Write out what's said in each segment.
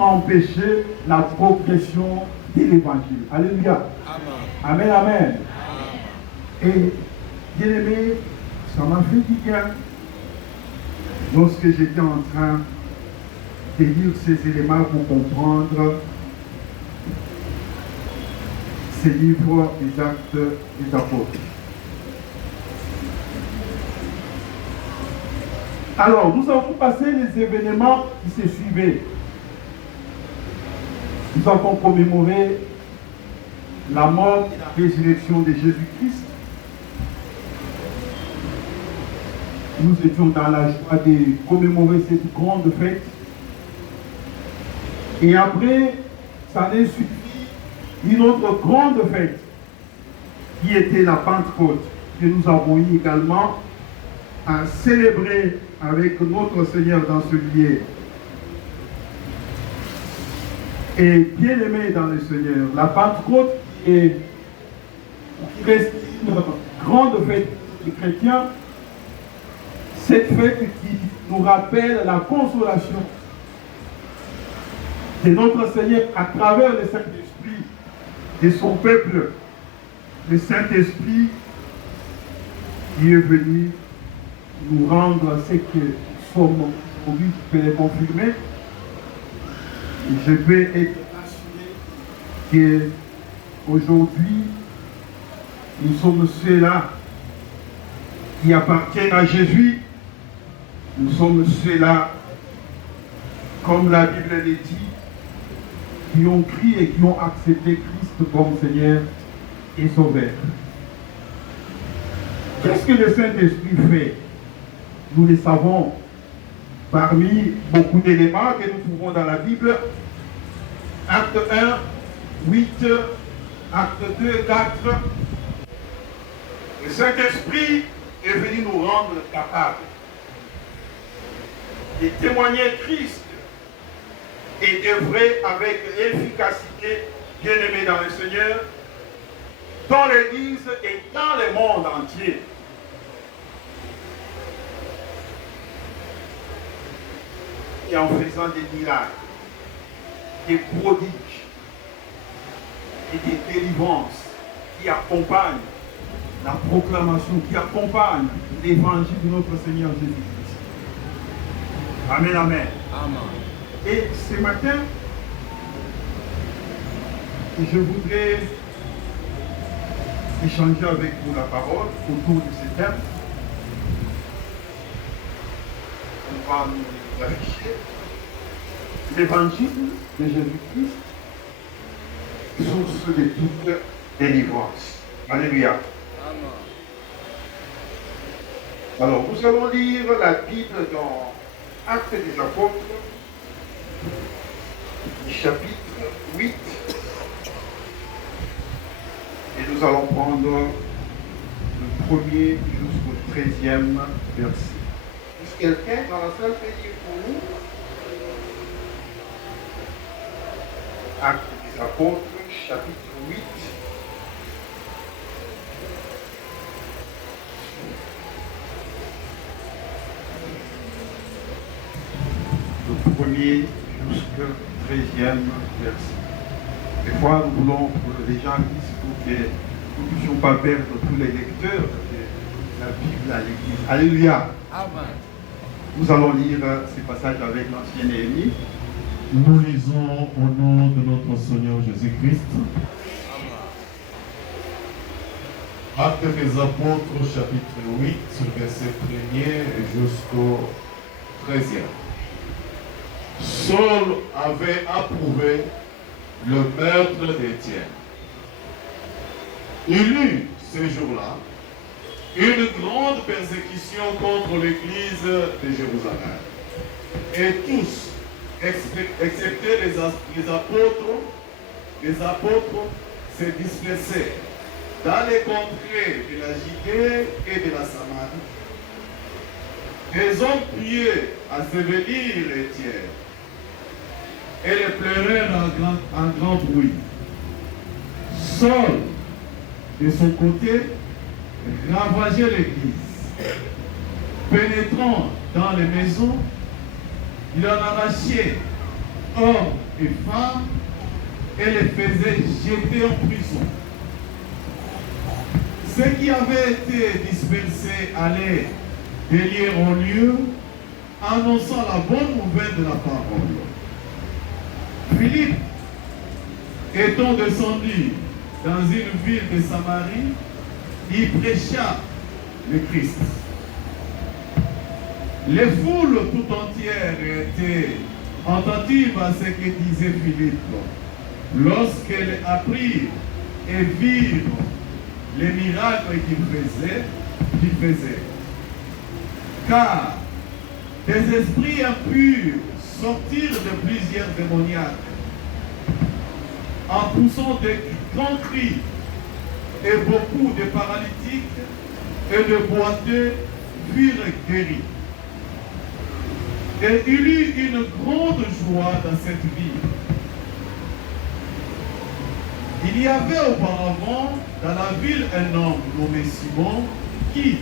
empêcher la progression de l'évangile. Alléluia. Amen, amen. Et bien aimé, ça m'a fait du bien lorsque j'étais en train de lire ces éléments pour comprendre ces livres des actes des apôtres. Alors, nous avons passé les événements qui se suivaient. Nous avons commémoré la mort et la résurrection de Jésus-Christ. Nous étions dans la joie de commémorer cette grande fête. Et après, ça a suivi une autre grande fête qui était la Pentecôte, que nous avons eu également à célébrer avec notre Seigneur dans ce lieu. Et bien aimé dans le Seigneur, la Pentecôte est une grande fête des chrétiens, cette fête qui nous rappelle la consolation de notre Seigneur à travers le Saint-Esprit de son peuple, le Saint-Esprit qui est venu nous rendre ce que nous sommes aujourd'hui, je peux le confirmer. Je peux être assuré qu'aujourd'hui, nous sommes ceux-là qui appartiennent à Jésus. Nous sommes ceux-là, comme la Bible le dit, qui ont crié et qui ont accepté Christ comme Seigneur et Sauveur. Qu'est-ce que le Saint-Esprit fait? Nous le savons parmi beaucoup d'éléments que nous trouvons dans la Bible. Acte 1, 8, acte 2, 4. Le Saint-Esprit est venu nous rendre capables de témoigner Christ et d'œuvrer avec efficacité, bien-aimés dans le Seigneur, dans l'Église et dans le monde entier. Et en faisant des miracles, des prodiges et des délivrances qui accompagnent la proclamation, qui accompagnent l'évangile de notre Seigneur Jésus-Christ. Amen, amen. Amen. Et ce matin, je voudrais échanger avec vous la parole autour de ce thème. On va nous afficher l'évangile de Jésus-Christ, source de toute délivrance. Alléluia. Amen. Alors, nous allons lire la Bible dans Actes des Apôtres, chapitre 8, et nous allons prendre le premier jusqu'au 13e verset. Est-ce que quelqu'un dans la salle peut lire pour nous? Actes des Apôtres, chapitre 8. Le premier jusqu'au 13e verset. Des fois, nous voulons, pour les gens ici, pour que nous ne puissions pas perdre tous les lecteurs de la Bible à l'Église. Alléluia. Amen. Nous allons lire ces passages avec l'ancien Néhémie. Nous lisons au nom de notre Seigneur Jésus-Christ. Actes des Apôtres, chapitre 8, verset 1er jusqu'au 13e. Saul avait approuvé le meurtre d'Étienne. Il eut ce jour-là une grande persécution contre l'église de Jérusalem. Et tous, excepté les apôtres se dispersaient dans les contrées de la Judée et de la Samarie. Les hommes priaient à sévère Étienne et les pleurèrent en grand bruit. Saul, de son côté, ravageait l'église. Pénétrant dans les maisons, il en arrachait hommes et femmes et les faisait jeter en prison. Ceux qui avaient été dispersés allaient de lieu en lieu, annonçant la bonne nouvelle de la parole. Philippe, étant descendu dans une ville de Samarie, il prêcha le Christ. Les foules tout entières étaient attentives à ce que disait Philippe. Lorsqu'elles apprirent et virent les miracles qu'il faisait. Car des esprits impurs sortirent de plusieurs démoniaques en poussant de grands cris, et beaucoup de paralytiques et de boiteux furent guéris. Et il eut une grande joie dans cette ville. Il y avait auparavant dans la ville un homme nommé Simon qui,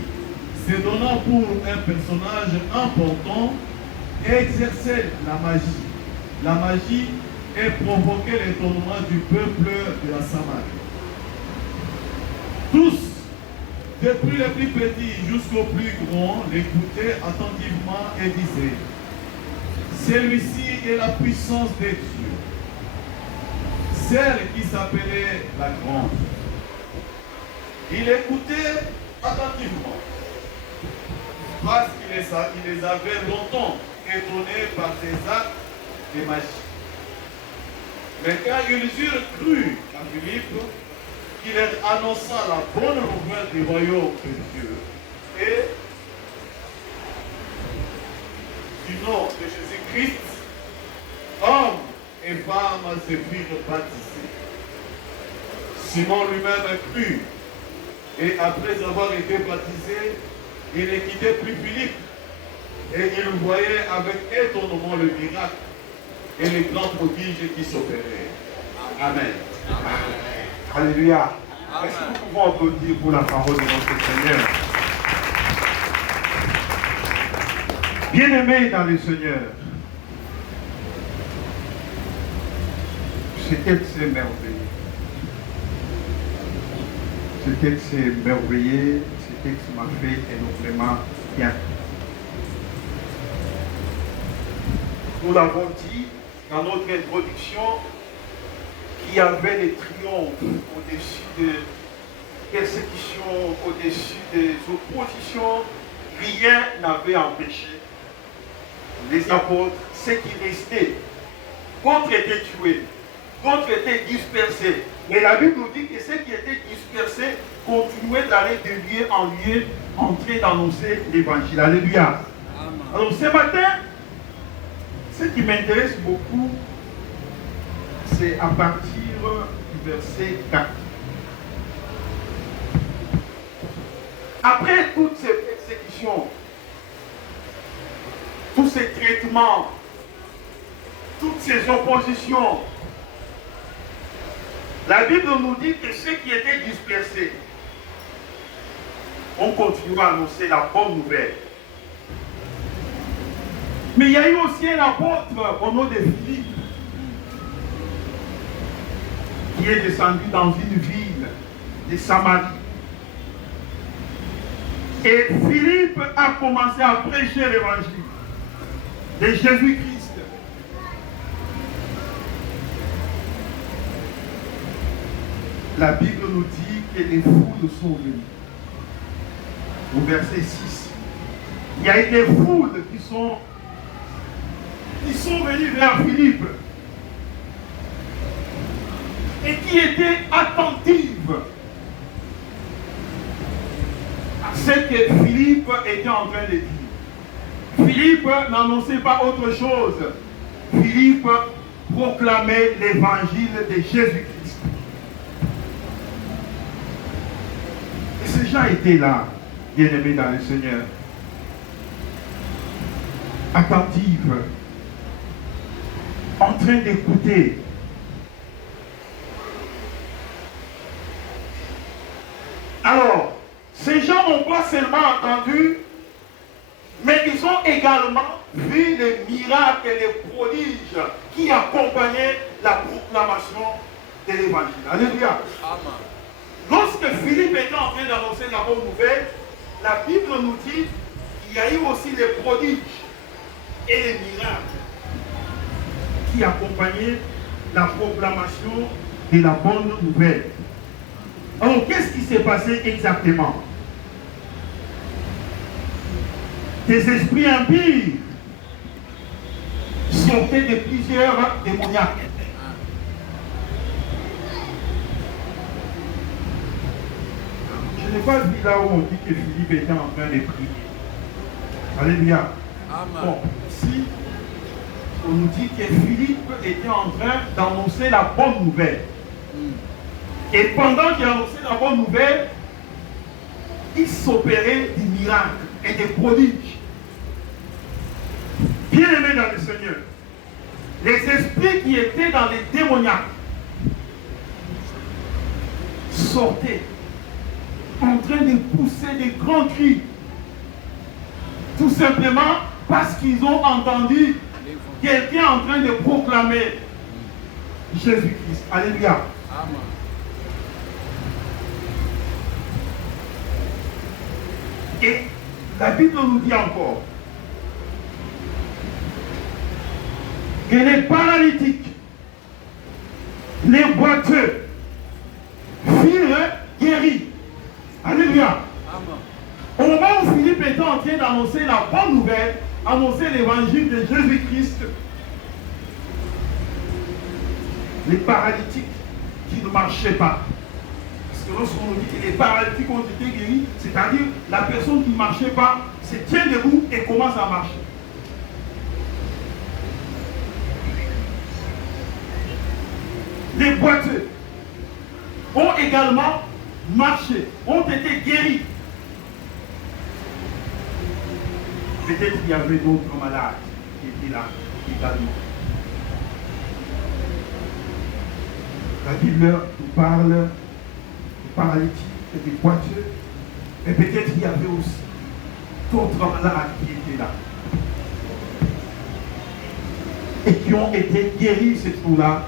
se donnant pour un personnage important, exerçait la magie et provoquait l'étonnement du peuple de la Samarie. Tous, depuis les plus petits jusqu'aux plus grands, l'écoutaient attentivement et disaient: celui-ci est la puissance de Dieu, celle qui s'appelait la grande. Il écoutait attentivement, parce qu'il les avait longtemps étonnés par ses actes de magie. Mais quand ils eurent cru à Philippe, qui leur annonça la bonne nouvelle du royaume de Dieu et du nom de Jésus-Christ, hommes et femmes se firent baptisés. Simon lui-même crut, et après avoir été baptisé, il ne quittait plus Philippe, et il voyait avec étonnement le miracle et les grands prodiges qui s'opéraient. Amen. Alléluia. Est-ce que nous pouvons applaudir pour la parole de notre Seigneur? Bien-aimés dans le Seigneur, ce texte est merveilleux. Ce texte est merveilleux. Ce texte m'a fait énormément bien. Nous l'avons dit dans notre introduction, qu'il y avait des triomphes au-dessus de persécutions, au-dessus des oppositions. Rien n'avait empêché les apôtres, ceux qui restaient. D'autres étaient tués, d'autres étaient dispersés. Mais la Bible nous dit que ceux qui étaient dispersés continuaient d'aller de lieu en lieu, en train d'annoncer l'évangile. Alléluia. Amen. Alors ce matin, ce qui m'intéresse beaucoup, c'est à partir du verset 4. Après toutes ces persécutions, tous ces traitements, toutes ces oppositions, la Bible nous dit que ceux qui étaient dispersés ont continué à annoncer la bonne nouvelle. Mais il y a eu aussi un apôtre au nom de Philippe qui est descendu dans une ville de Samarie. Et Philippe a commencé à prêcher l'évangile de Jésus-Christ. La Bible nous dit que les foules sont venues. Au verset 6. Il y a eu des foules qui sont venus vers Philippe et qui étaient attentives à ce que Philippe était en train de dire. Philippe n'annonçait pas autre chose. Philippe proclamait l'évangile de Jésus-Christ. Et ces gens étaient là, bien-aimés dans le Seigneur, attentifs, en train d'écouter. Alors, ces gens n'ont pas seulement entendu, Mais ils ont également vu les miracles et les prodiges qui accompagnaient la proclamation de l'évangile. Alléluia. Amen. Lorsque Philippe était en train d'annoncer la bonne nouvelle, la Bible nous dit qu'il y a eu aussi les prodiges et les miracles qui accompagnaient la proclamation de la bonne nouvelle. Alors, qu'est-ce qui s'est passé exactement? Des esprits impurs sortaient de plusieurs démoniaques. Je n'ai pas vu là où on dit que Philippe était en train de prier. Alléluia. Amen. Bon, si on nous dit que Philippe était en train d'annoncer la bonne nouvelle. Et pendant qu'il annonçait la bonne nouvelle, il s'opérait des miracles et des prodiges. Bien-aimés dans le Seigneur, les esprits qui étaient dans les démoniaques sortaient en train de pousser des grands cris, tout simplement parce qu'ils ont entendu quelqu'un en train de proclamer Jésus-Christ. Alléluia. Amen. Et la Bible nous dit encore que les paralytiques, les boiteux furent guéris. Alléluia. Amen. Au moment où Philippe était en train d'annoncer la bonne nouvelle, annoncer l'évangile de Jésus-Christ, les paralytiques qui ne marchaient pas. Parce que lorsqu'on nous dit que les paralytiques ont été guéris, c'est-à-dire la personne qui ne marchait pas se tient debout et commence à marcher. Les boiteux ont également marché, ont été guéris. Peut-être qu'il y avait d'autres malades qui étaient là également. La Bible nous parle des paralytiques et des boiteux, mais peut-être qu'il y avait aussi d'autres malades qui étaient là et qui ont été guéris ce jour-là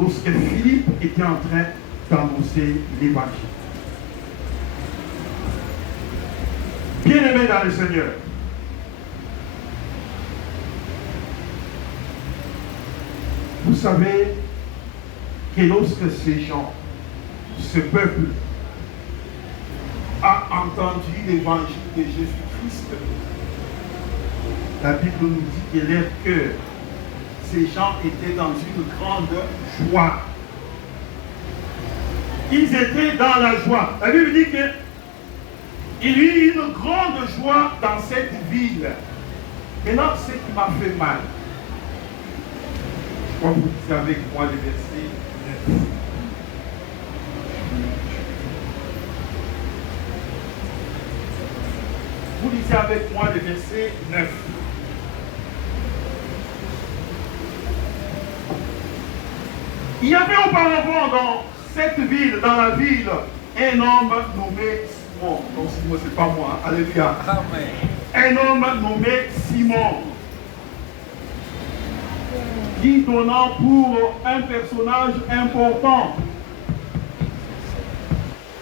lorsque Philippe était en train d'annoncer l'évangile. Bien-aimés dans le Seigneur, vous savez que lorsque ces gens, ce peuple, a entendu l'évangile de Jésus-Christ, la Bible nous dit que leur cœur, ces gens étaient dans une grande joie. Ils étaient dans la joie. La Bible dit qu'il y eut une grande joie dans cette ville. Maintenant, ce qui m'a fait mal, je crois que vous lisez avec moi le verset 9. Vous lisez avec moi le verset 9. Il y avait auparavant dans cette ville, dans la ville, un homme nommé Simon. Donc Simon, c'est pas moi. Alléluia. Amen. Un homme nommé Simon, qui donnant pour un personnage important,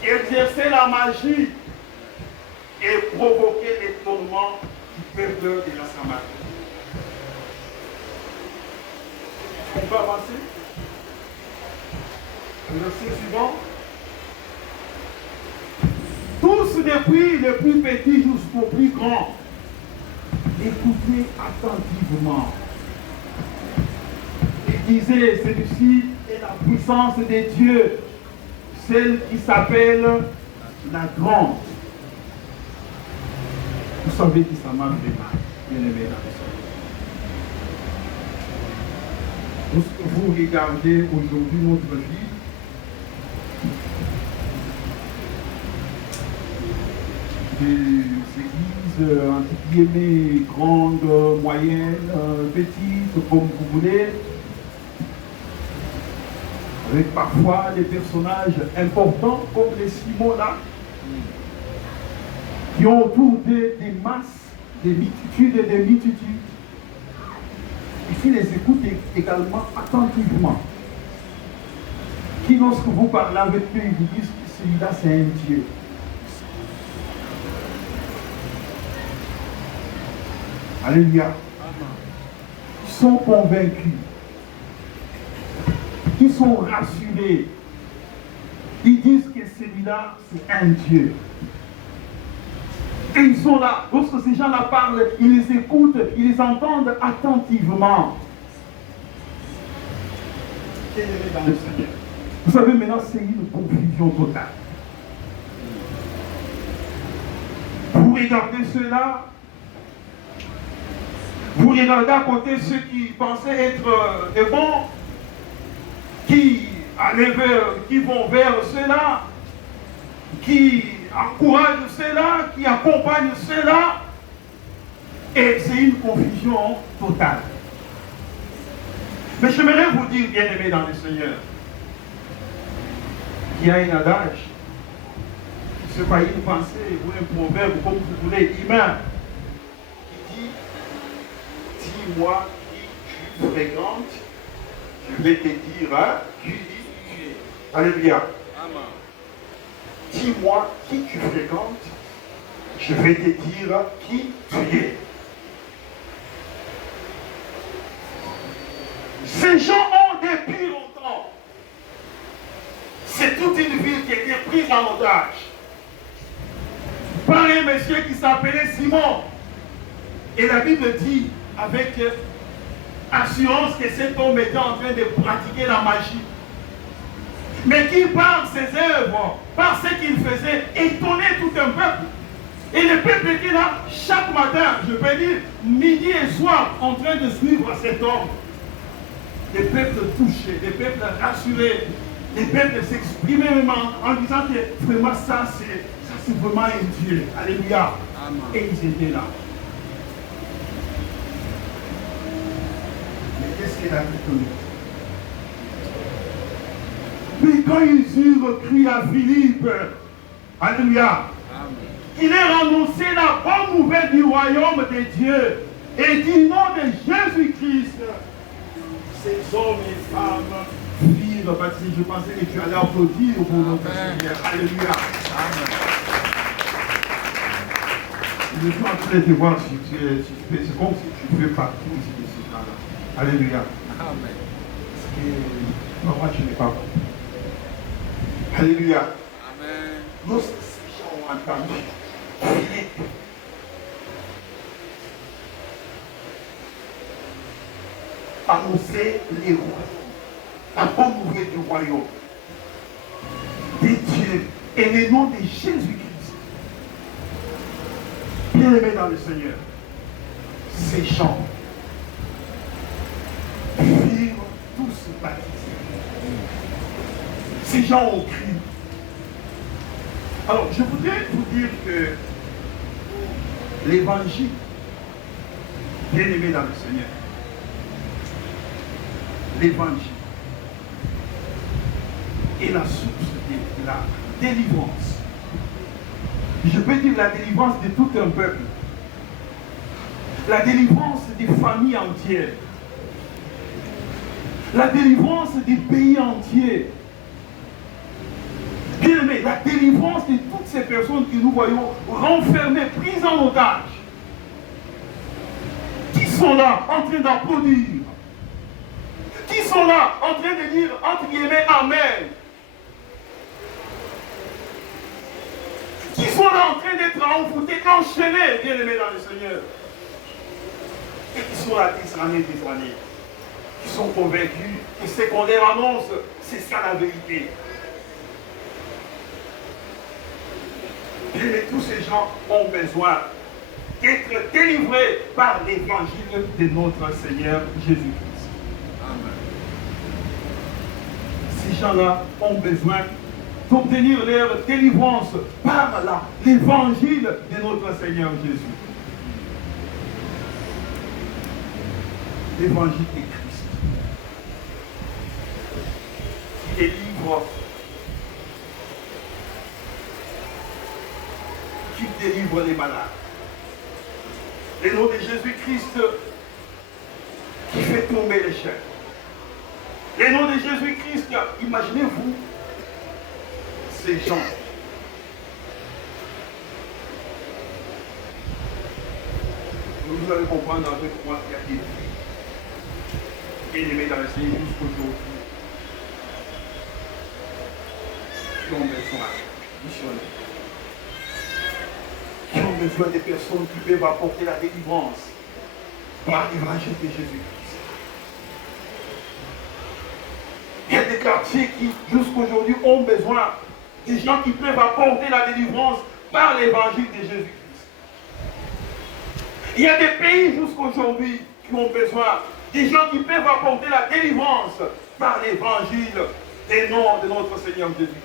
exerçait la magie et provoquait l'étonnement du peuple de la Samarie. On peut avancer? Le verset suivant. Tous depuis le plus petit jusqu'au plus grand, écoutez attentivement. Il disait, celui-ci est la puissance de Dieu, celle qui s'appelle la grande. Vous savez que ça m'a fait mal, bien aimé dans le Seigneur. Lorsque vous regardez aujourd'hui notre vie, des églises, entre guillemets, grandes, moyennes, petites, comme vous voulez, avec parfois des personnages importants comme les Simons là, qui ont autour des masses des multitudes et des multitudes. Ici, les écoute également attentivement. Qui, lorsque vous parlez avec eux, ils vous disent que celui-là, c'est un Dieu. Alléluia. Ils sont convaincus. Ils sont rassurés. Ils disent que celui-là, c'est un Dieu. Et ils sont là. Lorsque ces gens-là parlent, ils les écoutent, ils les entendent attentivement. Bien-aimés dans le Seigneur. Vous savez, maintenant, c'est une confusion totale. Vous regardez ceux-là, vous regardez à côté ceux qui pensaient être des bons, qui vont vers ceux-là, qui encouragent ceux-là, qui accompagnent ceux-là, et c'est une confusion totale. Mais j'aimerais vous dire, bien-aimés dans le Seigneur, qu'il y a un adage, ce n'est pas une pensée ou un proverbe, comme vous voulez, humain, qui dit, dis-moi qui tu fréquentes, je vais te dire, hein, qui tu es. Alléluia. Dis-moi qui tu fréquentes, je vais te dire qui tu es. Ces gens ont depuis longtemps. C'est toute une ville qui a été prise en otage par un monsieur qui s'appelait Simon. Et la Bible dit avec assurance que cet homme était en train de pratiquer la magie. Mais qui par ses œuvres, par ce qu'il faisait, étonnait tout un peuple. Et le peuple était là chaque matin, je peux dire, midi et soir, en train de suivre cet homme. Les peuples touchés, les peuples rassurés, les peuples s'exprimaient même en disant que vraiment ça c'est vraiment un Dieu. Alléluia. Amen. Et ils étaient là. Mais qu'est-ce qu'il a fait? Mais quand ils eurent crié à Philippe, alléluia, il leur annonçait la bonne nouvelle du royaume de Dieu et du nom de Jésus-Christ. Ces hommes et femmes firent baptiser. Je pensais que tu allais applaudir pour notre Seigneur. Alléluia. Amen. Je suis en train de voir si tu fais, c'est comme si tu fais partie de ces gens-là. Alléluia. Amen. Parce que moi je n'ai pas compris. Alléluia. Amen. Lorsque ces gens ont entendu Philippe, annoncer les rois, la bonne nouvelle du royaume, de Dieu et le nom de Jésus-Christ. Bien-aimés dans le Seigneur, ces gens firent tous baptisés. Ces gens ont crié. Alors, je voudrais vous dire que l'évangile, bien-aimé dans le Seigneur, l'évangile est la source de la délivrance. Je peux dire la délivrance de tout un peuple. La délivrance des familles entières. La délivrance des pays entiers. Bien aimé, la délivrance de toutes ces personnes que nous voyons renfermées, prises en otage. Qui sont là en train d'applaudir. Qui sont là en train de dire entre guillemets Amen. Qui sont là en train d'être envoûtés, enchaînés, bien aimés dans le Seigneur. Et qui sont là des années, qui sont convaincus que ce qu'on leur annonce, c'est ça la vérité. Et tous ces gens ont besoin d'être délivrés par l'évangile de notre Seigneur Jésus-Christ. Amen. Ces gens-là ont besoin d'obtenir leur délivrance par l'évangile de notre Seigneur Jésus. L'évangile de Christ qui délivre, qui délivre les malades, Le nom de Jésus-Christ qui fait tomber les chaînes. Le nom de Jésus-Christ, imaginez-vous ces gens. Vous allez comprendre avec moi qu'il y a des vies bien-aimés dans le Seigneur jusqu'aujourd'hui qui ont besoin de missionnaires, qui ont besoin de personnes qui peuvent apporter la délivrance par l'évangile de Jésus-Christ. Il y a des quartiers qui, jusqu'aujourd'hui, ont besoin de gens qui peuvent apporter la délivrance par l'évangile de Jésus-Christ. Il y a des pays jusqu'aujourd'hui qui ont besoin des gens qui peuvent apporter la délivrance par l'évangile des noms de notre Seigneur Jésus-Christ.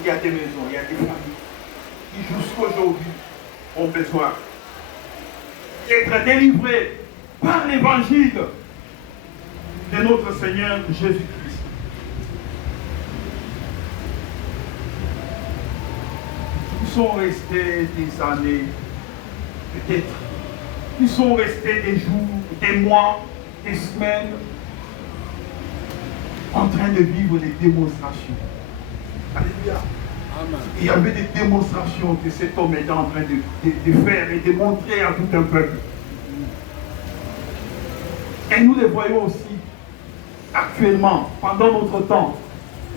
Il y a des maisons, il y a des familles qui jusqu'aujourd'hui ont besoin d'être délivrées par l'évangile de notre Seigneur Jésus-Christ. Ils sont restés des années, peut-être. Ils sont restés des jours, des mois, des semaines, en train de vivre des démonstrations. Alléluia. Amen. Il y avait des démonstrations que cet homme était en train de faire et de montrer à tout un peuple. Et nous les voyons aussi actuellement, pendant notre temps.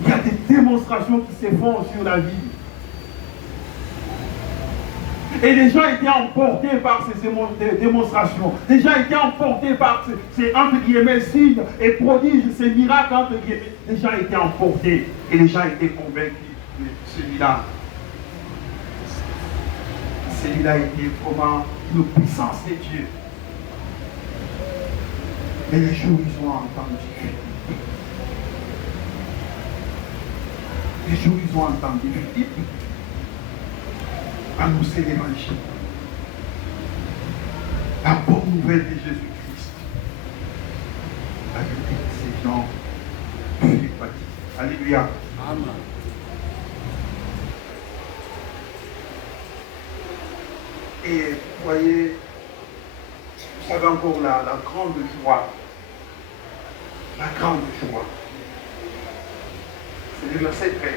Il y a des démonstrations qui se font sur la vie. Et les gens étaient emportés par ces démonstrations. Les gens étaient emportés par ces entre guillemets signes et prodiges, ces miracles entre guillemets. Les gens étaient emportés et les gens étaient convaincus que celui-là était vraiment une puissance de Dieu. Mais les jours, ils ont entendu. Les jours, ils ont entendu Philippe annoncer l'évangile. La bonne nouvelle de Jésus-Christ. Avec ces gens, Philippe Baptiste. Alléluia. Amen. Et vous voyez, vous avez encore la grande joie. La grande joie. C'est le verset 13.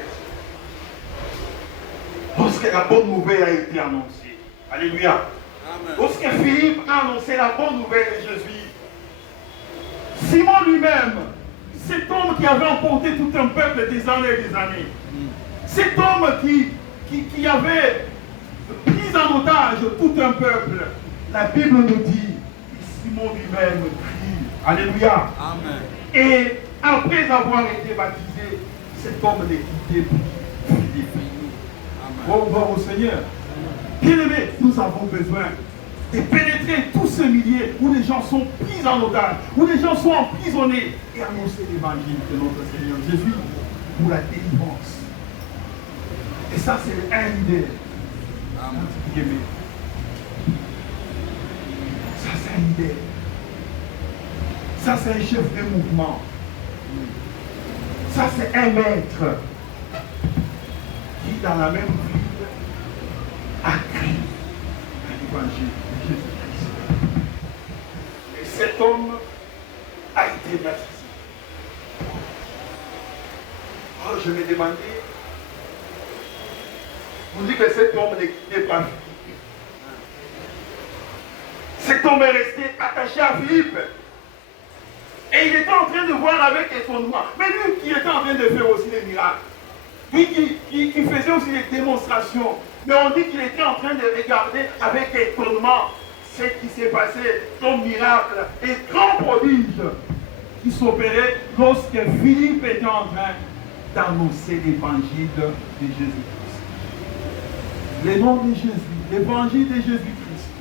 Lorsque la bonne nouvelle a été annoncée. Alléluia. Amen. Lorsque Philippe a annoncé la bonne nouvelle de Jésus, Simon lui-même, cet homme qui avait emporté tout un peuple des années et des années, cet homme qui avait pris en otage tout un peuple, la Bible nous dit que Simon lui-même prie. Alléluia. Amen. Et après avoir été baptisé, cet homme n'est quitté plus Philippe. Bon, au Seigneur. Bien-aimés, nous avons besoin de pénétrer tous ces milliers où les gens sont pris en otage, où les gens sont emprisonnés et annoncer l'évangile de notre Seigneur Jésus pour la délivrance. Et ça, c'est un leader. Bien-aimés. Ça, c'est un leader. Ça, c'est un chef de mouvement. Ça, c'est un maître qui, dans la même ville, a crié à l'évangile de Jésus-Christ. Et cet homme a été baptisé. Alors, je me demandais, vous dites que cet homme ne quittait pas Philippe. Cet homme est resté attaché à Philippe. Et il était en train de voir avec étonnement. Mais lui qui était en train de faire aussi des miracles, lui qui faisait aussi des démonstrations, mais on dit qu'il était en train de regarder avec étonnement ce qui s'est passé comme miracle et grand prodige qui s'opérait lorsque Philippe était en train d'annoncer l'évangile de Jésus-Christ. Le nom de Jésus, l'évangile de Jésus-Christ.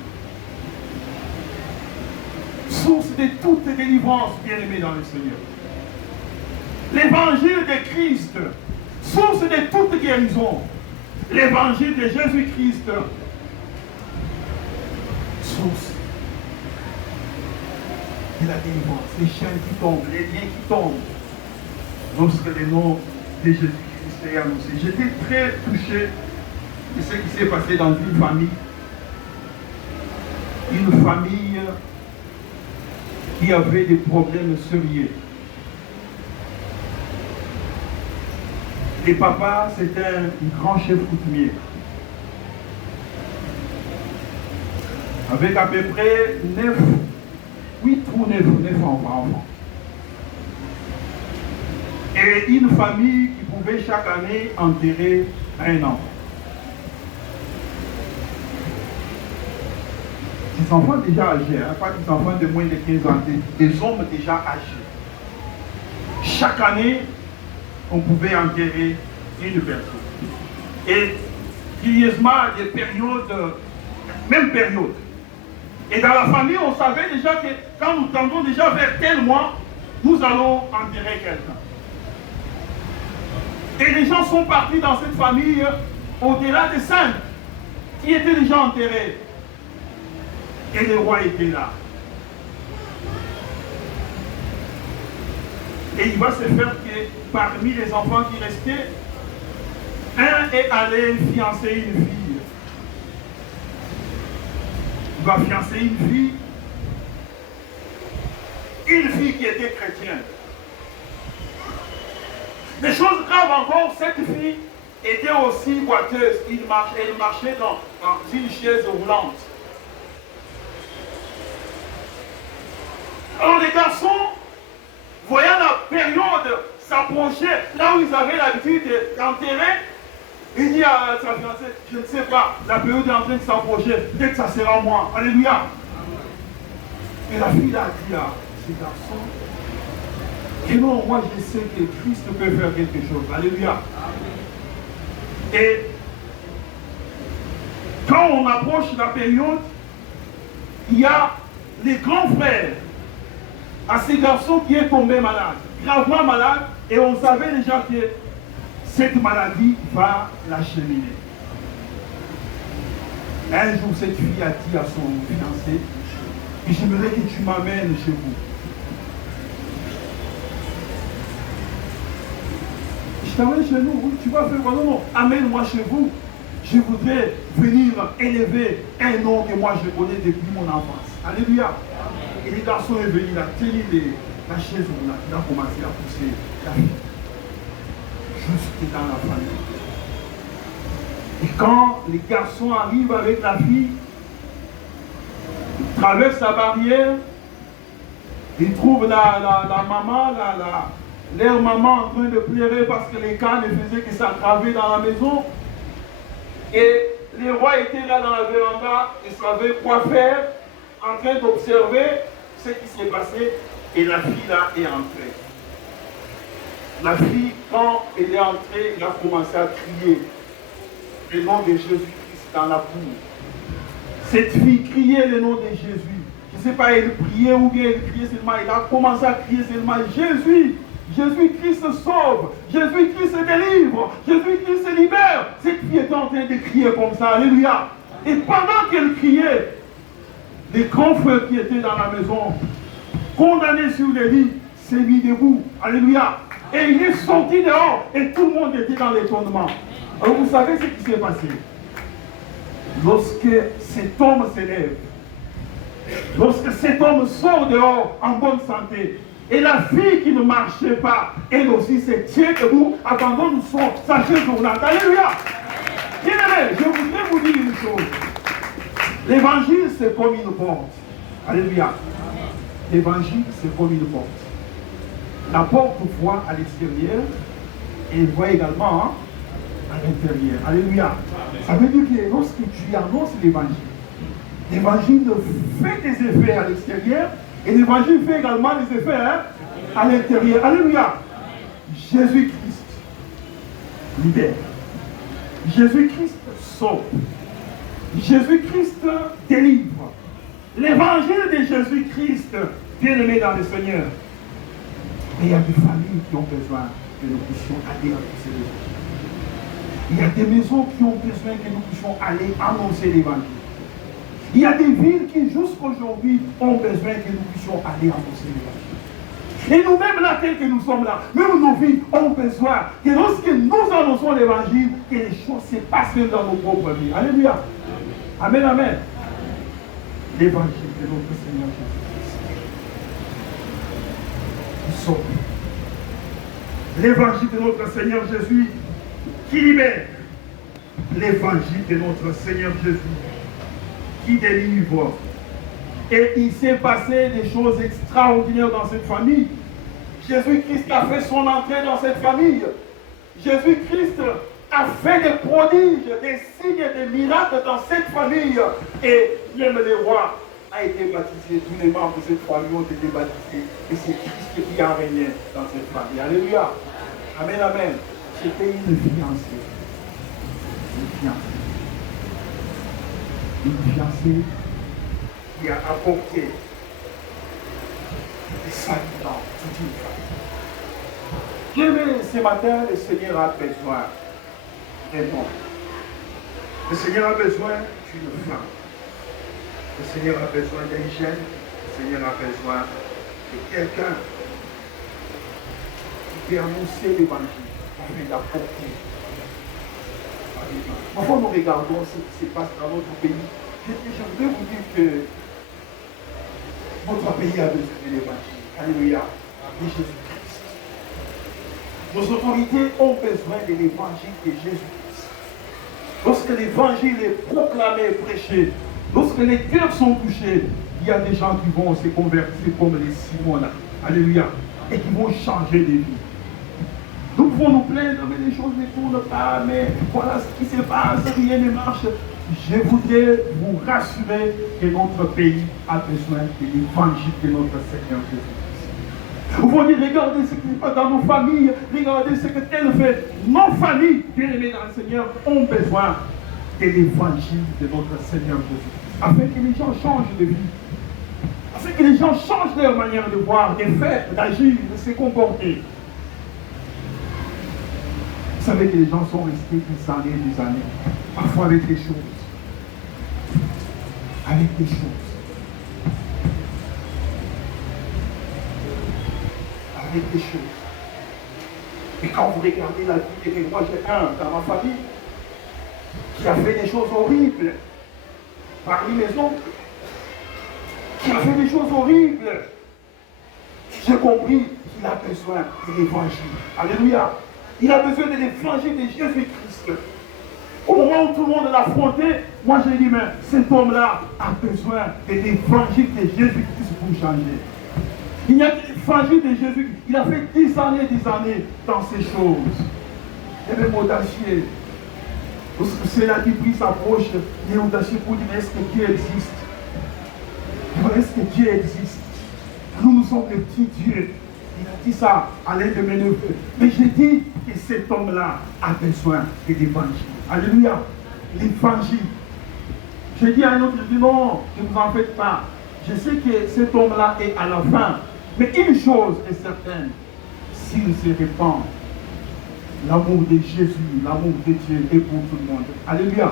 Source de toute délivrance, bien-aimés dans le Seigneur. L'évangile de Christ, source de toute guérison. L'évangile de Jésus-Christ, source de la délivrance. Les chaînes qui tombent, les liens qui tombent, lorsque le nom de Jésus-Christ est annoncé. J'étais très touché de ce qui s'est passé dans une famille une famille qui avait des problèmes sérieux. Et papa, c'était un grand chef coutumier. Avec à peu près 8 ou 9 enfants. Et une famille qui pouvait chaque année enterrer un enfant. Des enfants déjà âgés, hein, pas des enfants de moins de 15 ans, des hommes déjà âgés. Chaque année, on pouvait enterrer une personne. Et curieusement, des périodes, même période. Et dans la famille, on savait déjà que quand nous tendons déjà vers tel mois, nous allons enterrer quelqu'un. Et les gens sont partis dans cette famille au-delà des 5 qui étaient déjà enterrés. Et le roi était là. Et il va se faire que parmi les enfants qui restaient, un est allé fiancer une fille. Il va fiancer une fille qui était chrétienne. Des choses graves encore, cette fille était aussi boiteuse. Elle marchait dans une chaise roulante. Alors les garçons, voyant la période s'approcher, là où ils avaient l'habitude d'enterrer, il dit à sa fiancée, je ne sais pas, la période est en train de s'approcher, peut-être que ça sera moi. Alléluia. Et la fille a dit à ces garçons, que non, moi je sais que Christ peut faire quelque chose. Alléluia. Et quand on approche la période, il y a les grands frères à ces garçons qui est tombé malade, gravement malade, et on savait déjà que cette maladie va l'acheminer. Un jour, cette fille a dit à son fiancé, j'aimerais que tu m'amènes chez vous. Je t'amène chez nous, oui, tu vas faire quoi? Non, amène-moi chez vous. Je voudrais venir élever un nom que moi je connais depuis mon enfance. Alléluia. Et les garçons est venu, il a tenu la chaise, il a commencé à pousser la fille. Juste dans la famille. Et quand les garçons arrivent avec la fille, ils traversent la barrière, ils trouvent la maman, leur maman en train de pleurer parce que les cas ne faisaient que s'aggraver dans la maison. Et les rois étaient là dans la véranda, ils savaient quoi faire, en train d'observer ce qui s'est passé. Et la fille là est entrée. La fille, quand elle est entrée, elle a commencé à crier le nom de Jésus-Christ dans la cour. Cette fille criait le nom de Jésus. Je ne sais pas, elle priait ou bien elle criait seulement. Elle a commencé à crier seulement Jésus. Jésus-Christ sauve. Jésus-Christ délivre. Jésus-Christ libère. Cette fille était en train de crier comme ça. Alléluia. Et pendant qu'elle criait, les grands frères qui étaient dans la maison, condamnés sur les lits, s'est mis debout. Alléluia. Et il est sorti dehors et tout le monde était dans l'étonnement. Alors vous savez ce qui s'est passé. Lorsque cet homme s'élève, lorsque cet homme sort dehors en bonne santé, et la fille qui ne marchait pas, elle aussi se tient debout, abandonne sa chaise roulante. Alléluia. Bien-aimés, je voudrais vous dire une chose. L'évangile, c'est comme une porte. Alléluia. L'évangile, c'est comme une porte. La porte voit à l'extérieur et elle voit également à l'intérieur. Alléluia. Ça veut dire que lorsque tu annonces l'évangile, l'évangile fait des effets à l'extérieur et l'évangile fait également des effets à l'intérieur. Alléluia. Jésus-Christ libère. Jésus-Christ sauve. Jésus-Christ délivre. L'évangile de Jésus-Christ, bien-aimé dans le Seigneur. Mais il y a des familles qui ont besoin que nous puissions aller annoncer l'évangile. Il y a des maisons qui ont besoin que nous puissions aller annoncer l'évangile. Il y a des villes qui jusqu'aujourd'hui ont besoin que nous puissions aller annoncer l'évangile. Et nous-mêmes là, tels que nous sommes là, même nos villes ont besoin que lorsque nous annonçons l'évangile, que les choses se passent dans nos propres vies. Alléluia. Amen, amen. l'évangile de notre Seigneur Jésus-Christ. Nous sommes l'évangile de notre Seigneur Jésus qui libère, l'évangile de notre Seigneur Jésus qui délivre. Et il s'est passé des choses extraordinaires dans cette famille. Jésus-Christ a fait son entrée dans cette famille. Jésus-Christ a fait des prodiges, des signes et des miracles dans cette famille. Et même le roi a été baptisé. Tous les membres de cette famille ont été baptisés. Et c'est Christ qui a régné dans cette famille. Alléluia. Amen, amen. C'était une fiancée. Une fiancée. Une fiancée qui a apporté des saluts dans toute une famille. Bien, ce matin, le Seigneur a besoin vraiment. Le Seigneur a besoin d'une femme. Le Seigneur a besoin d'un jeune. Le Seigneur a besoin de quelqu'un qui peut annoncer l'évangile afin d'apporter. Parfois, nous regardons ce qui se passe dans notre pays. Je voudrais vous dire que notre pays a besoin de l'évangile. Alléluia. De Jésus-Christ. Nos autorités ont besoin de l'évangile de Jésus-Christ. Lorsque l'évangile est proclamé et prêché, lorsque les cœurs sont touchés, il y a des gens qui vont se convertir comme les Simon là. Alléluia. Et qui vont changer de vie. Nous pouvons nous plaindre, mais les choses ne tournent pas, mais voilà ce qui se passe, rien ne marche. Je voudrais vous rassurer que notre pays a besoin de l'évangile de notre Seigneur Jésus-Christ. Vous pouvez dire, regardez ce qui se passe dans nos familles, regardez ce que tel fait. Nos familles, bien aimées dans le Seigneur, ont besoin de l'évangile de notre Seigneur Jésus-Christ, afin que les gens changent de vie, afin que les gens changent leur manière de voir, de faire, d'agir, de se comporter. Vous savez que les gens sont restés des années, parfois avec des choses. Avec des choses. Avec des choses. Et quand vous regardez la vie de moi, j'ai un dans ma famille qui a fait des choses horribles parmi mes oncles, qui a fait des choses horribles. J'ai compris qu'il a besoin de l'évangile. Alléluia. Il a besoin de l'évangile de Jésus-Christ. Au moment où tout le monde l'affrontait, moi j'ai dit, mais cet homme-là a besoin de l'évangile de Jésus-Christ pour changer. Il n'y a que l'évangile de Jésus. Il a fait 10 années dans ces choses. Il est même audacieux. Lorsque cela qui prie s'approche, il est audacieux pour dire, est-ce que Dieu existe? Est-ce que Dieu existe? Nous sommes les petits dieux. Il a dit ça à l'un de mes neveux. Mais j'ai dit que cet homme-là a besoin de l'évangile. Alléluia. L'évangile. J'ai dit à un autre, je dis non, ne vous en faites pas. Je sais que cet homme-là est à la fin. Mais une chose est certaine. S'il se répand, l'amour de Jésus, l'amour de Dieu est pour tout le monde. Alléluia.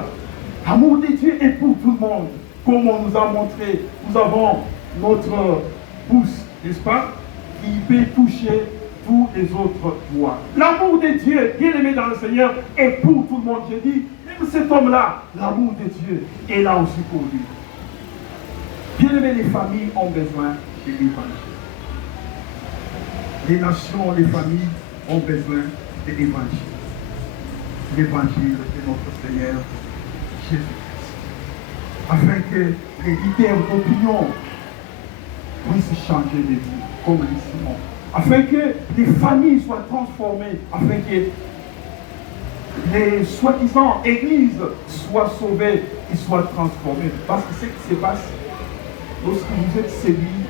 L'amour de Dieu est pour tout le monde. Comme on nous a montré, nous avons notre pouce, n'est-ce pas? Qui peut toucher tous les autres doigts. L'amour de Dieu, bien aimé dans le Seigneur, est pour tout le monde. J'ai dit, même cet homme-là, l'amour de Dieu est là aussi pour lui. Bien aimé, les familles ont besoin de l'évangile. Les nations, les familles ont besoin de l'évangile. L'évangile de notre Seigneur Jésus-Christ. Afin que les leaders d'opinion puissent changer de vie, comme les Simon. Afin que les familles soient transformées, afin que les soi-disant églises soient sauvées et soient transformées. Parce que ce qui se passe lorsque vous êtes séduits,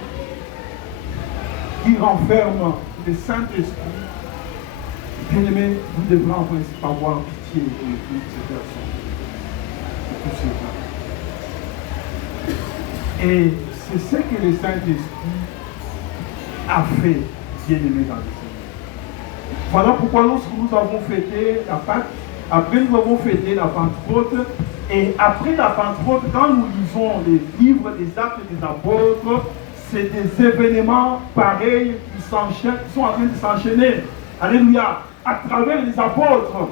qui renferme le Saint-Esprit, bien aimé, vous devrez en principe avoir pitié de toutes ces personnes. De tous ces gens. Et c'est ce que le Saint-Esprit a fait, bien aimé dans le Seigneur. Voilà pourquoi lorsque nous avons fêté la Pâque, après nous avons fêté la Pentecôte, et après la Pentecôte, quand nous lisons les livres des Actes des Apôtres, c'est des événements pareils qui sont en train de s'enchaîner. Alléluia. À travers les apôtres,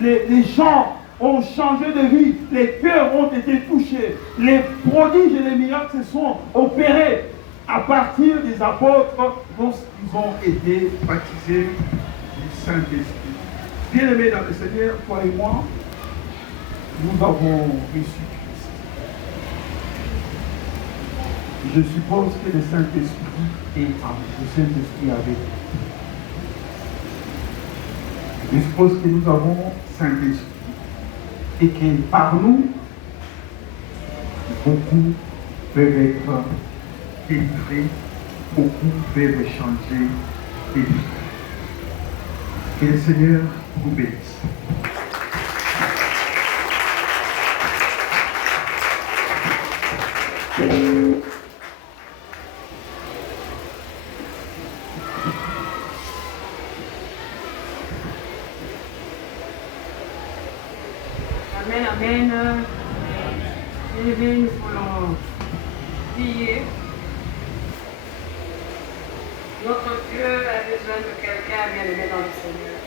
les gens ont changé de vie, les cœurs ont été touchés, les prodiges et les miracles se sont opérés à partir des apôtres lorsqu'ils ont été baptisés du Saint-Esprit. Bien-aimés dans le Seigneur, toi et moi, nous avons reçu Christ. Je suppose que le Saint-Esprit est avec nous. Je suppose que nous avons Saint-Esprit et que par nous, beaucoup peuvent être délivrés, beaucoup peuvent changer de vie. Que le Seigneur vous bénisse. Amen, amen. Bien-aimés, nous voulons prier. Notre Dieu a besoin de quelqu'un bien-aimé dans le Seigneur.